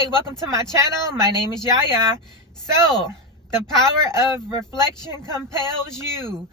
Hey, welcome to my channel. My name is Yaya. So, the power of reflection compels you.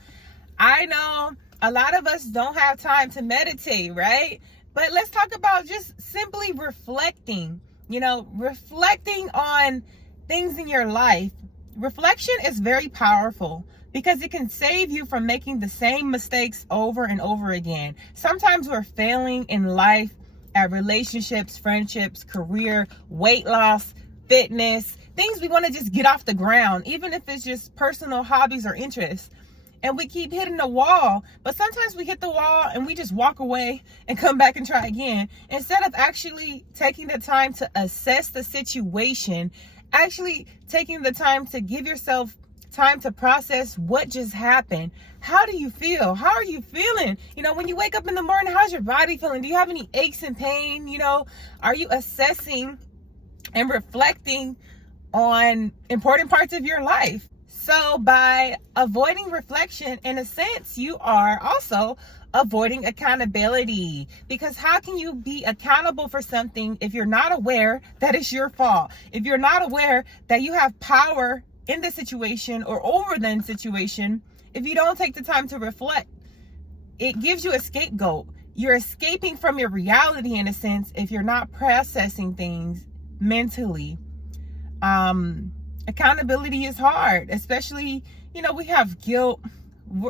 I know a lot of us don't have time to meditate, right? But let's talk about just simply reflecting, reflecting on things in your life. Reflection is very powerful because it can save you from making the same mistakes over and over again. Sometimes we're failing in life at relationships, friendships, career, weight loss, fitness, things we want to just get off the ground, even if it's just personal hobbies or interests. And we keep hitting the wall, but sometimes we hit the wall and we just walk away and come back and try again. Instead of actually taking the time to assess the situation, actually taking the time to give yourself time to process what just happened. How do you feel? How are you feeling? When you wake up in the morning, how's your body feeling? Do you have any aches and pain? Are you assessing and reflecting on important parts of your life? So by avoiding reflection, in a sense, you are also avoiding accountability. Because how can you be accountable for something if you're not aware that it's your fault? If you're not aware that you have power in the situation or over the situation, if you don't take the time to reflect, it gives you a scapegoat. You're escaping from your reality in a sense if you're not processing things mentally. Accountability is hard, especially, we have guilt.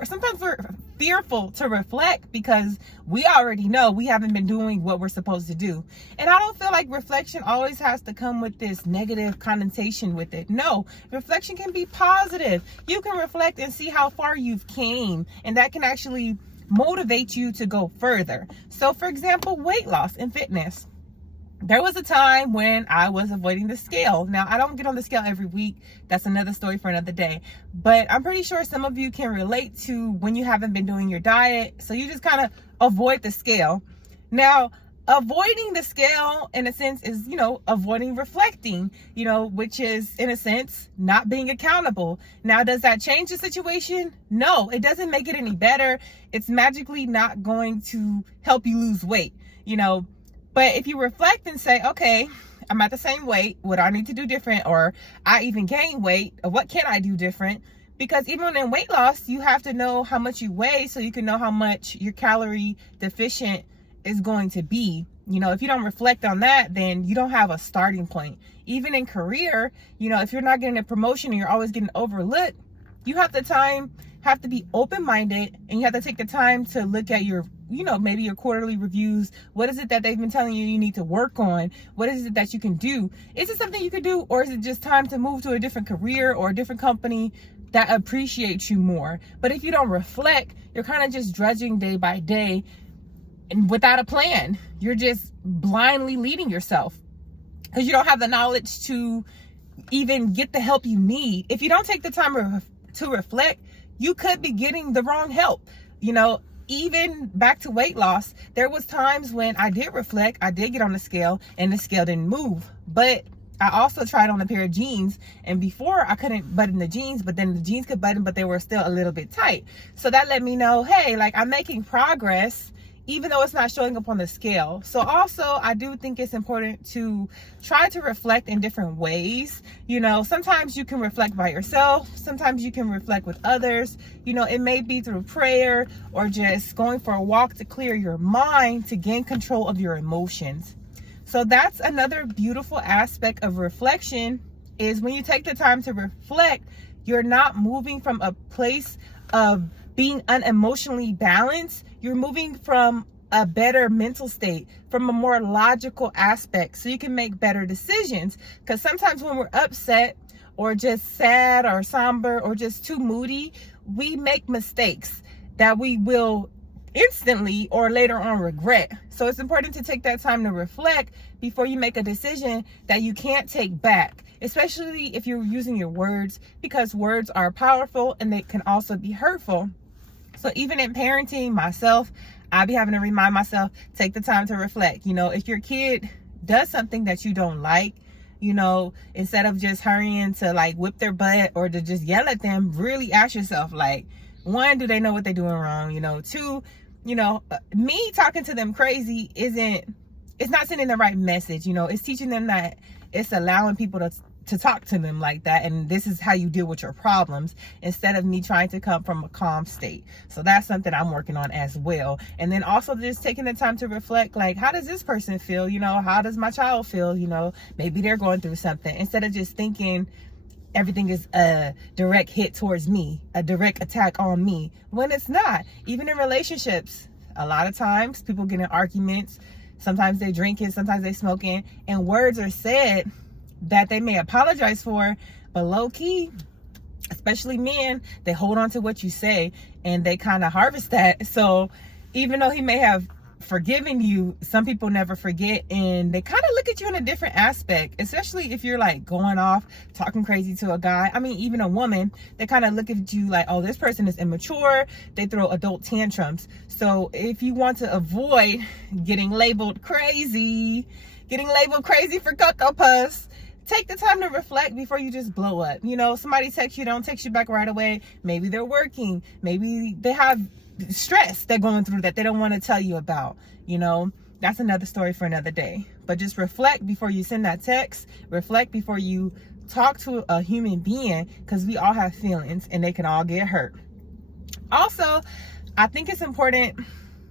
Sometimes we're fearful to reflect because we already know we haven't been doing what we're supposed to do. And I don't feel like reflection always has to come with this negative connotation with it. No, reflection can be positive. You can reflect and see how far you've came, and that can actually motivate you to go further. So for example, weight loss and fitness. There was a time when I was avoiding the scale. Now, I don't get on the scale every week. That's another story for another day. But I'm pretty sure some of you can relate to when you haven't been doing your diet. So you just kind of avoid the scale. Now, avoiding the scale, in a sense, is, avoiding reflecting, which is, in a sense, not being accountable. Now, does that change the situation? No, it doesn't make it any better. It's magically not going to help you lose weight, But if you reflect and say, okay, I'm at the same weight, what do I need to do different? Or I even gain weight, or what can I do different? Because even in weight loss, you have to know how much you weigh so you can know how much your calorie deficient is going to be. If you don't reflect on that, then you don't have a starting point. Even in career, if you're not getting a promotion and you're always getting overlooked, you have to be open-minded, and you have to take the time to look at your maybe your quarterly reviews. What is it that they've been telling you need to work on? What is it that you can do? Is it something you can do, or is it just time to move to a different career or a different company that appreciates you more? But if you don't reflect, you're kind of just drudging day by day and without a plan. You're just blindly leading yourself because you don't have the knowledge to even get the help you need. If you don't take the time to reflect, you could be getting the wrong help. Even back to weight loss, there was times when I did reflect, I did get on the scale, and the scale didn't move. But I also tried on a pair of jeans, and before I couldn't button the jeans, but then the jeans could button, but they were still a little bit tight. So that let me know, hey, I'm making progress, even though it's not showing up on the scale. So also, I do think it's important to try to reflect in different ways. Sometimes you can reflect by yourself. Sometimes you can reflect with others. It may be through prayer or just going for a walk to clear your mind to gain control of your emotions. So that's another beautiful aspect of reflection, is when you take the time to reflect, you're not moving from a place of being unemotionally balanced. You're moving from a better mental state, from a more logical aspect, so you can make better decisions. Because sometimes when we're upset or just sad or somber or just too moody, we make mistakes that we will instantly or later on regret. So it's important to take that time to reflect before you make a decision that you can't take back, especially if you're using your words, because words are powerful and they can also be hurtful. So even in parenting myself, I be having to remind myself, take the time to reflect. If your kid does something that you don't like, instead of just hurrying to whip their butt or to just yell at them, really ask yourself, one, do they know what they're doing wrong? Two, me talking to them crazy isn't it's not sending the right message. You know, it's teaching them that it's allowing people to talk to them like that, and this is how you deal with your problems, instead of me trying to come from a calm state. So that's something I'm working on as well. And then also just taking the time to reflect, like, how does this person feel? You know, how does my child feel? You know, maybe they're going through something, instead of just thinking everything is a direct hit towards me, a direct attack on me, when it's not. Even in relationships, a lot of times people get in arguments, sometimes they drinking, sometimes they smoking, and words are said that they may apologize for, but low key, especially men, they hold on to what you say and they kind of harvest that. So even though he may have forgiven you, some people never forget, and they kind of look at you in a different aspect, especially if you're like going off talking crazy to a guy. I mean, even a woman, they kind of look at you like, oh, this person is immature, they throw adult tantrums. So if you want to avoid getting labeled crazy for Cocoa Puffs, take the time to reflect before you just blow up. You know, somebody texts you, don't text you back right away. Maybe they're working. Maybe they have stress they're going through that they don't want to tell you about. You know, that's another story for another day. But just reflect before you send that text. Reflect before you talk to a human being, because we all have feelings and they can all get hurt. Also, I think it's important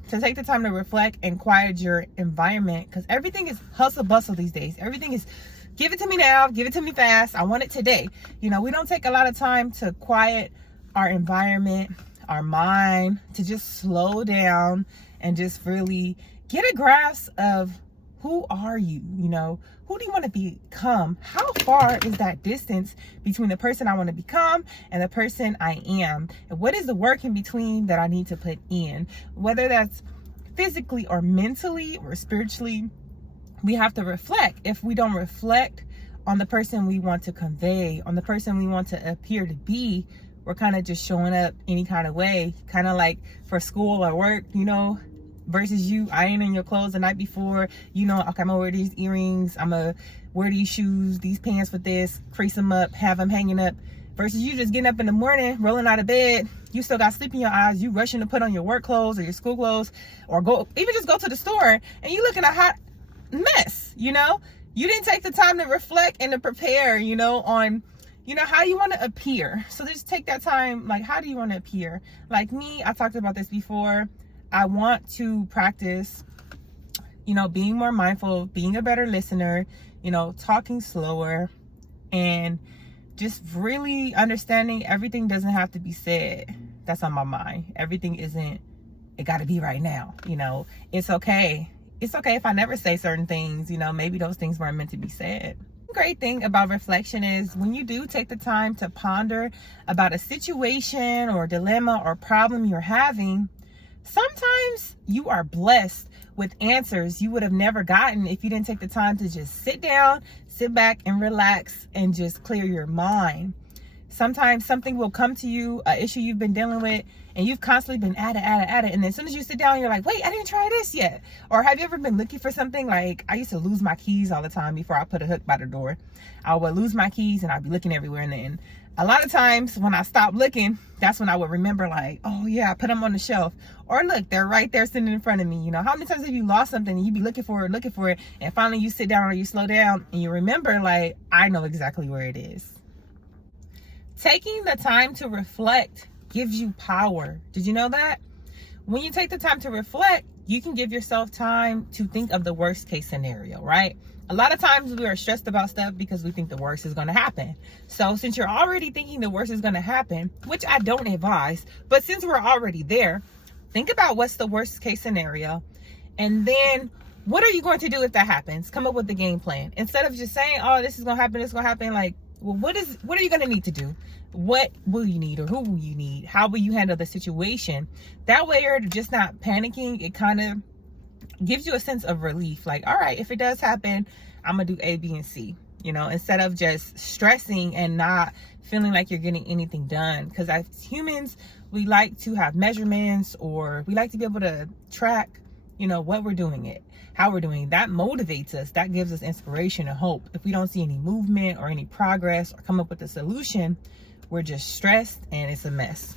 to take the time to reflect and quiet your environment, because everything is hustle bustle these days. Everything is give it to me now, give it to me fast, I want it today. You know, we don't take a lot of time to quiet our environment, our mind, to just slow down and just really get a grasp of who are you, you know, who do you want to become? How far is that distance between the person I want to become and the person I am? And what is the work in between that I need to put in? Whether that's physically or mentally or spiritually, we have to reflect. If we don't reflect on the person we want to convey, on the person we want to appear to be, we're kind of just showing up any kind of way, kind of like for school or work, you know, versus you ironing your clothes the night before. You know, okay, I'm gonna wear these earrings, I'm gonna wear these shoes, these pants with this, crease them up, have them hanging up, versus you just getting up in the morning, rolling out of bed, you still got sleep in your eyes, you rushing to put on your work clothes or your school clothes, or even just go to the store and you looking a hot mess. You know, you didn't take the time to reflect and to prepare, you know, on, you know, how you want to appear. So just take that time, like, how do you want to appear? Like me, I talked about this before, I want to practice, you know, being more mindful, being a better listener, you know, talking slower, and just really understanding everything doesn't have to be said. That's on my mind. Everything isn't, it got to be right now. You know, it's okay. It's okay if I never say certain things. You know, maybe those things weren't meant to be said. The great thing about reflection is when you do take the time to ponder about a situation or dilemma or problem you're having, sometimes you are blessed with answers you would have never gotten if you didn't take the time to just sit down, sit back and relax and just clear your mind. Sometimes something will come to you, an issue you've been dealing with, and you've constantly been at it. And then as soon as you sit down, you're like, wait, I didn't try this yet. Or have you ever been looking for something? Like, I used to lose my keys all the time before I put a hook by the door. I would lose my keys and I'd be looking everywhere. And then a lot of times when I stopped looking, that's when I would remember, like, oh yeah, I put them on the shelf. Or look, they're right there sitting in front of me. You know, how many times have you lost something and you be looking for it, and finally you sit down or you slow down and you remember, like, I know exactly where it is. Taking the time to reflect gives you power. Did you know that? When you take the time to reflect, you can give yourself time to think of the worst case scenario, right? A lot of times we are stressed about stuff because we think the worst is going to happen. So since you're already thinking the worst is going to happen, which I don't advise, but since we're already there, think about what's the worst case scenario. And then what are you going to do if that happens? Come up with the game plan. Instead of just saying, oh, this is going to happen, it's going to happen. Like, well, what are you going to need to do? What will you need, or who will you need? How will you handle the situation? That way you're just not panicking. It kind of gives you a sense of relief. Like, all right, if it does happen, I'm going to do A, B, and C. You know, instead of just stressing and not feeling like you're getting anything done. Because as humans, we like to have measurements, or we like to be able to track, you know, what we're doing it, how we're doing it. That motivates us. That gives us inspiration and hope. If we don't see any movement or any progress or come up with a solution, we're just stressed and it's a mess.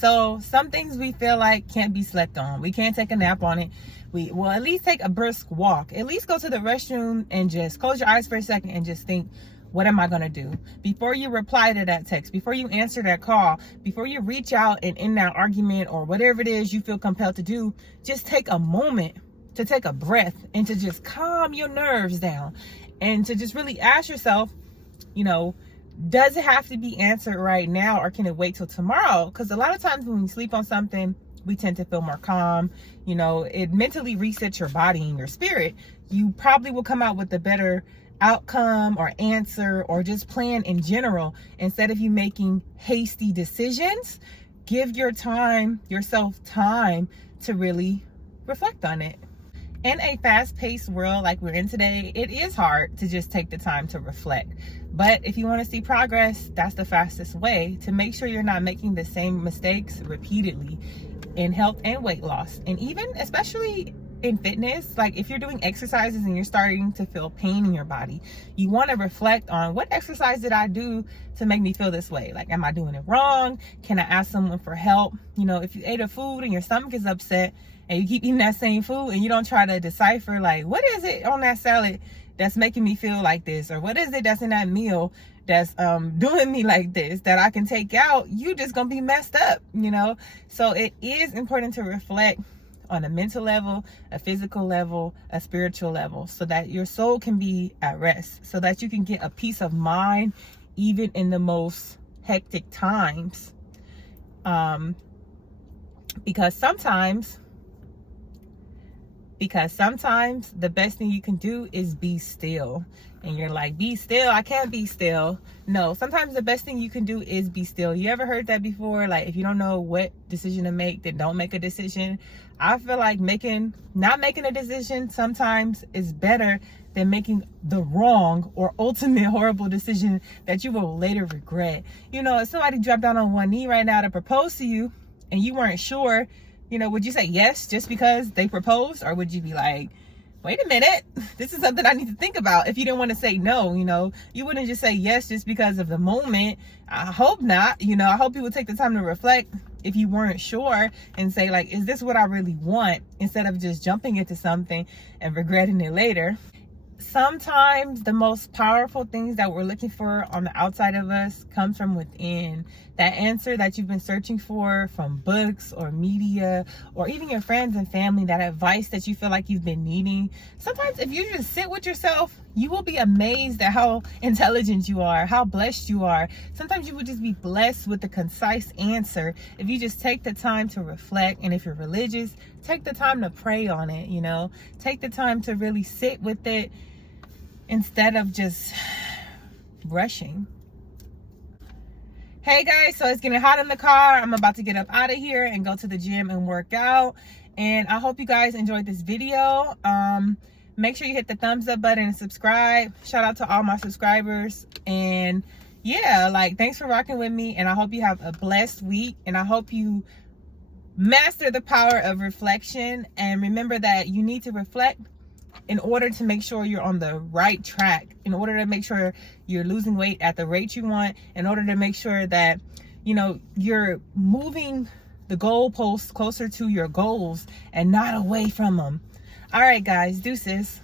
So some things we feel like can't be slept on. We can't take a nap on it. We will at least take a brisk walk. At least go to the restroom and just close your eyes for a second and just think, what am I going to do? Before you reply to that text, before you answer that call, before you reach out and end that argument or whatever it is you feel compelled to do, just take a moment to take a breath and to just calm your nerves down and to just really ask yourself, you know, does it have to be answered right now or can it wait till tomorrow? Because a lot of times when we sleep on something, we tend to feel more calm. You know, it mentally resets your body and your spirit. You probably will come out with a better outcome or answer or just plan in general. Instead of you making hasty decisions, give yourself time to really reflect on it. In a fast-paced world like we're in today, it is hard to just take the time to reflect. But if you want to see progress, that's the fastest way to make sure you're not making the same mistakes repeatedly in health and weight loss. And even especially in fitness, like if you're doing exercises and you're starting to feel pain in your body, you want to reflect on, what exercise did I do to make me feel this way? Like, am I doing it wrong? Can I ask someone for help? You know, if you ate a food and your stomach is upset and you keep eating that same food and you don't try to decipher, like, what is it on that salad that's making me feel like this? Or what is it that's in that meal that's doing me like this that I can take out? You just gonna be messed up, you know? So it is important to reflect on a mental level, a physical level, a spiritual level, so that your soul can be at rest, so that you can get a peace of mind even in the most hectic times. Because sometimes the best thing you can do is be still. And you're like, be still? I can't be still. No, sometimes the best thing you can do is be still. You ever heard that before? Like, if you don't know what decision to make, then don't make a decision. I feel like not making a decision sometimes is better than making the wrong or ultimate horrible decision that you will later regret. You know, if somebody dropped down on one knee right now to propose to you and you weren't sure, you know, would you say yes just because they proposed? Or would you be like, wait a minute, this is something I need to think about? If you didn't want to say no, you know, you wouldn't just say yes just because of the moment. I hope not. You know, I hope you would take the time to reflect if you weren't sure and say, like, is this what I really want? Instead of just jumping into something and regretting it later. Sometimes the most powerful things that we're looking for on the outside of us comes from within. That answer that you've been searching for from books or media or even your friends and family, that advice that you feel like you've been needing. Sometimes if you just sit with yourself, you will be amazed at how intelligent you are, how blessed you are. Sometimes you will just be blessed with a concise answer if you just take the time to reflect. And if you're religious, take the time to pray on it, you know. Take the time to really sit with it instead of just rushing. Hey guys, so it's getting hot in the car. I'm about to get up out of here and go to the gym and work out. And I hope you guys enjoyed this video. Make sure you hit the thumbs up button and subscribe. Shout out to all my subscribers. And yeah, like, thanks for rocking with me. And I hope you have a blessed week. And I hope you master the power of reflection. And remember that you need to reflect in order to make sure you're on the right track, in order to make sure you're losing weight at the rate you want, in order to make sure that, you know, you're moving the goalposts closer to your goals and not away from them. All right, guys, deuces.